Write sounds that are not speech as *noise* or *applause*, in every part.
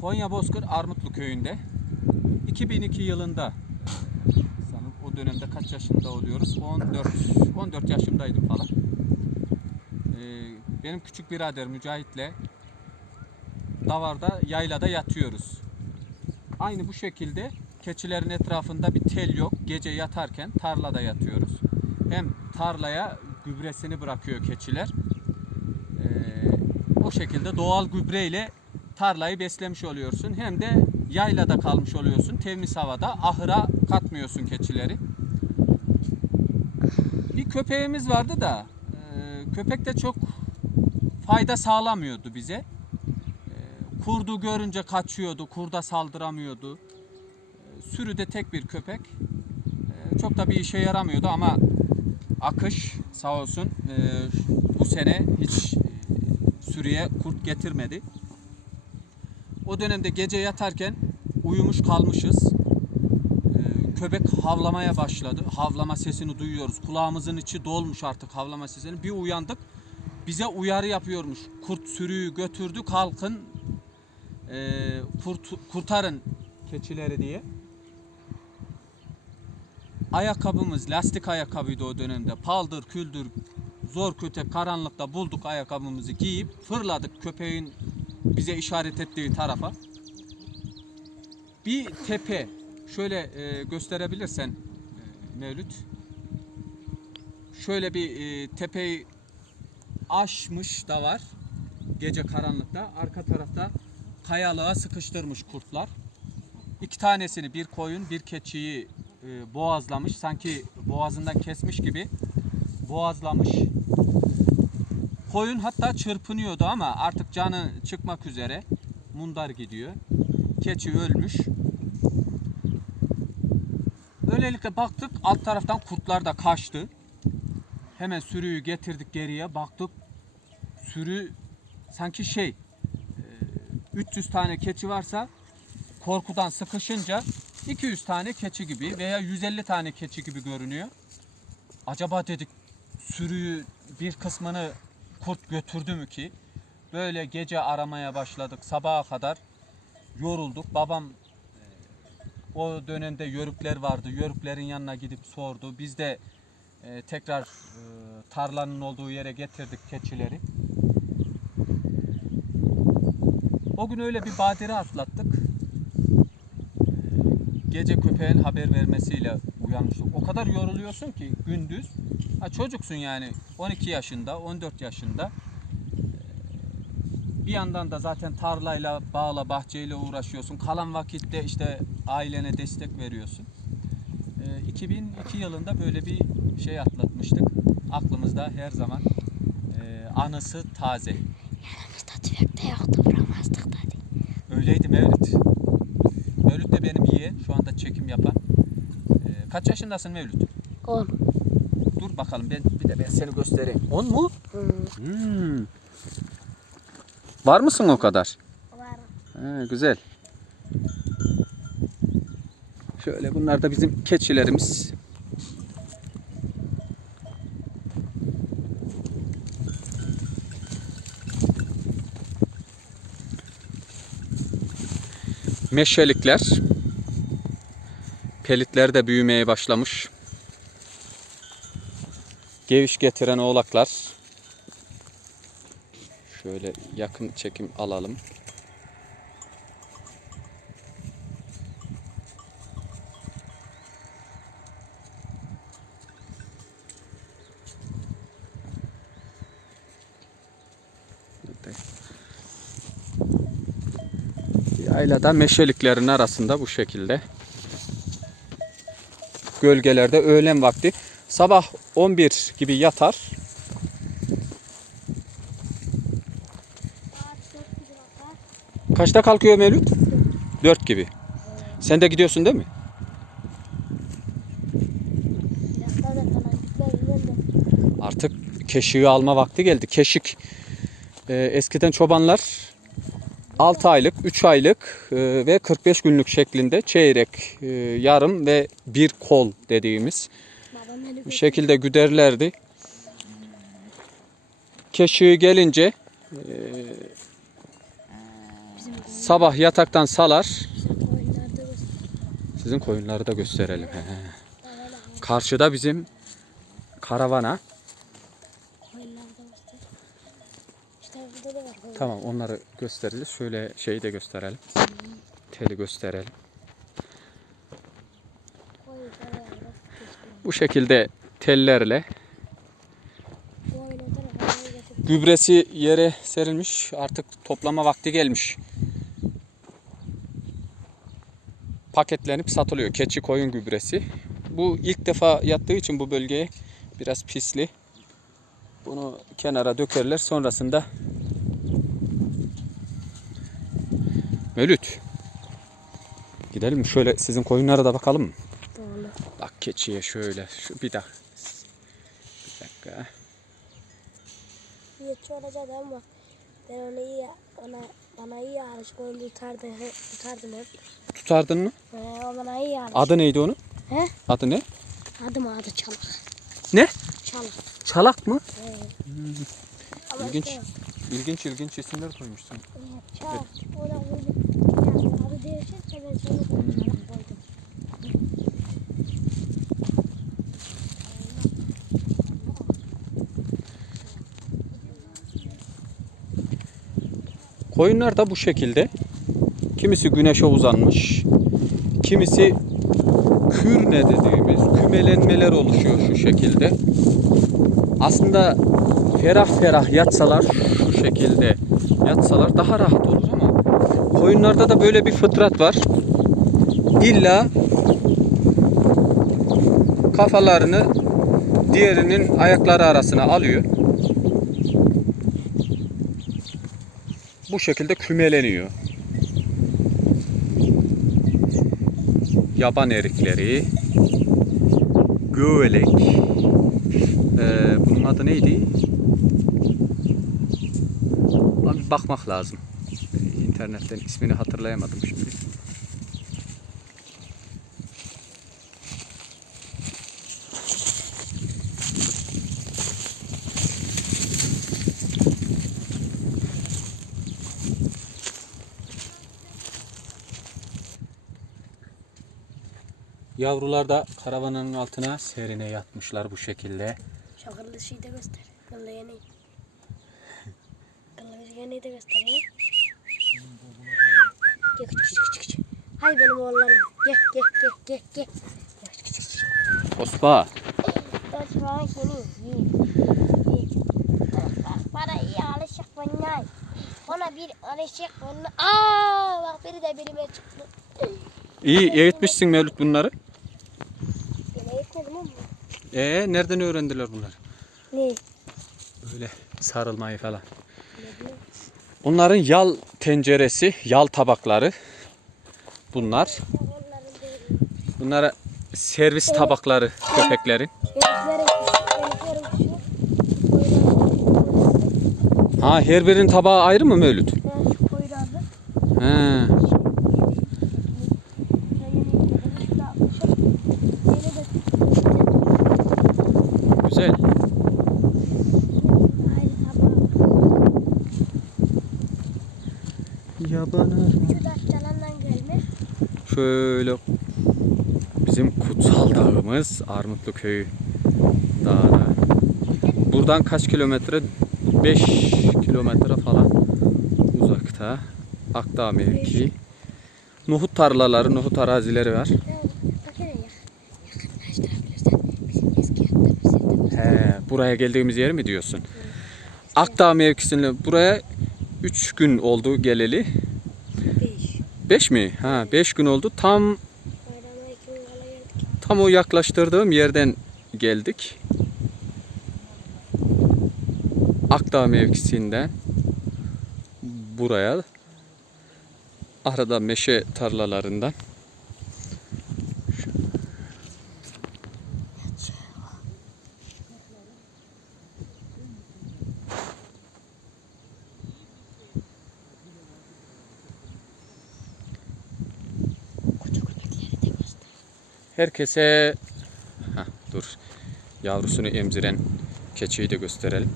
Konya Bozkır Armutlu köyünde 2002 yılında sanırım o dönemde kaç yaşında oluyoruz? 14 14 yaşımdaydım falan. Ee, benim küçük birader Mücahit'le davarda yaylada yatıyoruz. Aynı bu şekilde keçilerin etrafında bir tel yok. Gece yatarken tarlada yatıyoruz. Hem tarlaya gübresini bırakıyor keçiler. Ee, o şekilde doğal gübreyle tarlayı beslemiş oluyorsun. Hem de yaylada kalmış oluyorsun. Temiz havada ahıra katmıyorsun keçileri. Bir köpeğimiz vardı da e, köpek de çok fayda sağlamıyordu bize. E, kurdu görünce kaçıyordu, kurda saldıramıyordu. E, sürüde tek bir köpek. Çok da bir işe yaramıyordu ama akış sağ olsun bu sene hiç sürüye kurt getirmedi. O dönemde gece yatarken uyumuş kalmışız. Ee, köpek havlamaya başladı. Havlama sesini duyuyoruz. Kulağımızın içi dolmuş artık havlama sesini. Bir uyandık. Bize uyarı yapıyormuş. Kurt sürüyü götürdü kalkın ee, kurt, kurtarın keçileri diye. Ayakkabımız lastik ayakkabıydı o dönemde. Paldır küldür zor kötü karanlıkta bulduk ayakkabımızı giyip fırladık köpeğin bize işaret ettiği tarafa. Bir tepe şöyle e, gösterebilirsen e, Mevlüt. Şöyle bir e, tepeyi aşmış da var. Gece karanlıkta. Arka tarafta kayalığa sıkıştırmış kurtlar. İki tanesini bir koyun bir keçiyi e, boğazlamış. Sanki boğazından kesmiş gibi boğazlamış. Koyun hatta çırpınıyordu ama artık canı çıkmak üzere. Mundar gidiyor. Keçi ölmüş. Öylelikle baktık alt taraftan kurtlar da kaçtı. Hemen sürüyü getirdik geriye baktık. Sürü sanki şey e, 300 tane keçi varsa korkudan sıkışınca 200 tane keçi gibi veya 150 tane keçi gibi görünüyor. Acaba dedik sürüyü bir kısmını kurt götürdü mü ki? Böyle gece aramaya başladık sabaha kadar yorulduk. Babam e, o dönemde yörükler vardı. Yörüklerin yanına gidip sordu. Biz de e, tekrar e, tarlanın olduğu yere getirdik keçileri. O gün öyle bir badire atlattık. E, Gece köpeğin haber vermesiyle uyanmıştık. O kadar yoruluyorsun ki gündüz. Ha, çocuksun yani 12 yaşında, 14 yaşında. Bir yandan da zaten tarlayla, bağla, bahçeyle uğraşıyorsun. Kalan vakitte işte ailene destek veriyorsun. Ee, 2002 yılında böyle bir şey atlatmıştık. Aklımızda her zaman e, anısı taze. Yanımızda tüfek de yoktu vuramazdık dedi. Öyleydi Mevlüt. Mevlüt de benim yeğen. Şu anda çekim yapan. Ee, kaç yaşındasın Mevlüt? On. Dur bakalım ben bir de ben seni göstereyim. 10 mu? Hı. Hmm. Var mısın o kadar? Var. Ha, güzel. Şöyle bunlar da bizim keçilerimiz. Meşelikler. Pelitler de büyümeye başlamış. Geviş getiren oğlaklar. Şöyle yakın çekim alalım. Yaylada meşeliklerin arasında bu şekilde. Gölgelerde öğlen vakti. Sabah 11 gibi yatar. Kaçta kalkıyor Mevlüt? 4 gibi. Sen de gidiyorsun değil mi? Artık keşiği alma vakti geldi. Keşik e, eskiden çobanlar 6 aylık, 3 aylık e, ve 45 günlük şeklinde çeyrek, e, yarım ve bir kol dediğimiz Bu şekilde güderlerdi. Keşiği gelince koyun- Sabah yataktan salar. Sizin koyunları da gösterelim. He. Karşıda bizim karavana. Tamam onları gösterelim. Şöyle şeyi de gösterelim. Teli gösterelim. Koyunlara var. bak, göster. Bu şekilde tellerle gübresi yere serilmiş. Artık toplama vakti gelmiş. Paketlenip satılıyor. Keçi koyun gübresi. Bu ilk defa yattığı için bu bölgeye biraz pisli. Bunu kenara dökerler. Sonrasında Mevlüt. Gidelim? Şöyle sizin koyunlara da bakalım mı? Keçiye şöyle. Şu bir dakika. Bir dakika. Yetçi olacak ama ben onu iyi, ona, bana iyi alışık onu tutardı, he- tutardım hep. Tutardın mı? Ee, o bana iyi alışık. Adı neydi onun? He? Adı ne? Adım adı Çalak. Ne? Çalak. Çalak mı? Ee. Ama İlginç. işte, İlginç ilginç isimler koymuşsun. e, Çalak. O da böyle. Yani adı değişirse ben seni Çalak koydum. Koyunlar da bu şekilde. Kimisi güneşe uzanmış. Kimisi kürne dediğimiz kümelenmeler oluşuyor şu şekilde. Aslında ferah ferah yatsalar şu şekilde yatsalar daha rahat olur ama koyunlarda da böyle bir fıtrat var. İlla kafalarını diğerinin ayakları arasına alıyor. Bu şekilde kümeleniyor. Yaban erikleri, göğelek, ee, bunun adı neydi? Bir bakmak lazım. İnternetten ismini hatırlayamadım şimdi. Yavrular da karavanın altına serine yatmışlar bu şekilde. Şu kırlı şeyi de göster. Kırlı yeneği. Kırlı yeneği de göster ya. Gel küçük küçük küçük. Hay benim oğullarım. Gel gel gel gel gel. Ospa, an seni bana iyi alışık bunlar. Bana bir alışık bunlar. Aa bak biri de birime çıktı. iyi eğitmişsin Mevlüt bunları. Ee, nereden öğrendiler bunları? Ne? Böyle sarılmayı falan. Onların yal tenceresi, yal tabakları. Bunlar. Bunlara servis tabakları köpeklerin. Ha her birinin tabağı ayrı mı Mevlüt? He. Güzel. Yabana. Şöyle bizim kutsal dağımız Armutlu Köyü Dağı. Buradan kaç kilometre? 5 kilometre falan uzakta. Akdağ mevki. Nohut tarlaları, nohut arazileri var. He, buraya geldiğimiz yer mi diyorsun? Akdağ mevkisinde buraya 3 gün oldu geleli. 5 mi? Ha 5 gün oldu. Tam tam o yaklaştırdığım yerden geldik. Akdağ mevkisinden buraya arada meşe tarlalarından herkese Heh, dur yavrusunu emziren keçiyi de gösterelim.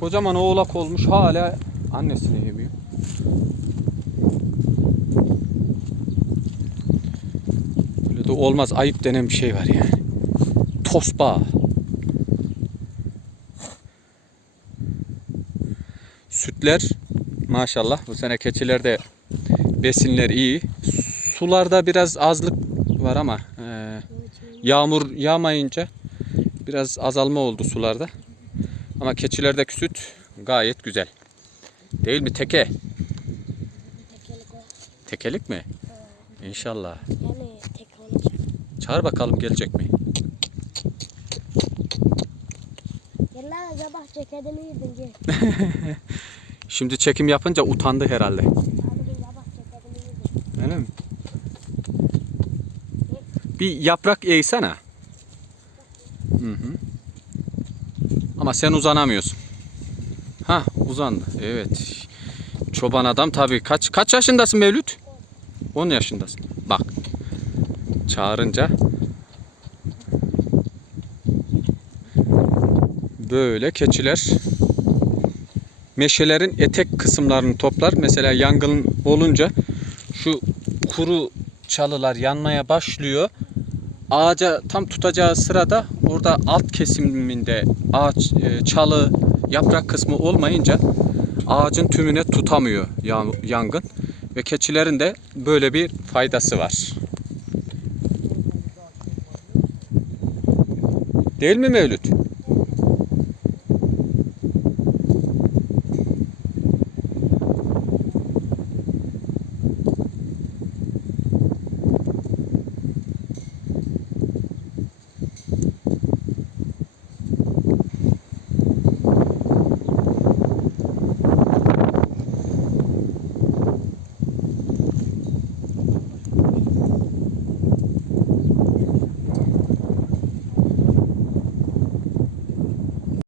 Kocaman oğlak olmuş hala annesini yemiyor. Böyle de olmaz ayıp denen bir şey var yani. Tosba. Sütler maşallah bu sene keçilerde besinler iyi. Sularda biraz azlık var ama e, yağmur yağmayınca biraz azalma oldu sularda. Ama keçilerdeki süt gayet güzel. Değil mi teke? Tekelik mi? İnşallah. Çağır bakalım gelecek mi? Gel lan sabah ceketimi yedin. *laughs* Şimdi çekim yapınca utandı herhalde. Öyle mi? Bir yaprak eğsene. Hı hı. Ama sen uzanamıyorsun. Ha uzandı. Evet. Çoban adam tabii. Kaç kaç yaşındasın Mevlüt? 10 yaşındasın. Bak. Çağırınca böyle keçiler meşelerin etek kısımlarını toplar. Mesela yangın olunca şu kuru çalılar yanmaya başlıyor. Ağaca tam tutacağı sırada orada alt kesiminde ağaç e, çalı yaprak kısmı olmayınca ağacın tümüne tutamıyor yan- yangın ve keçilerin de böyle bir faydası var. Değil mi Mevlüt?